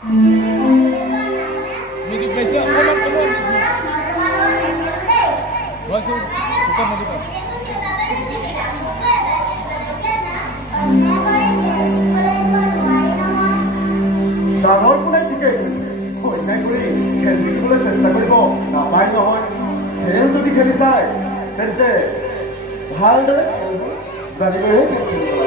Medic biasa orang keluar. Masuk bukan medic. ডাঙৰ কোনে ঠিকে অন্যায় কৰি খেল জিকিবলৈ চেষ্টা কৰিব নাপায় নহয় খেল যদি খেলি চায় তেন্তে ভালদৰে জানিবহে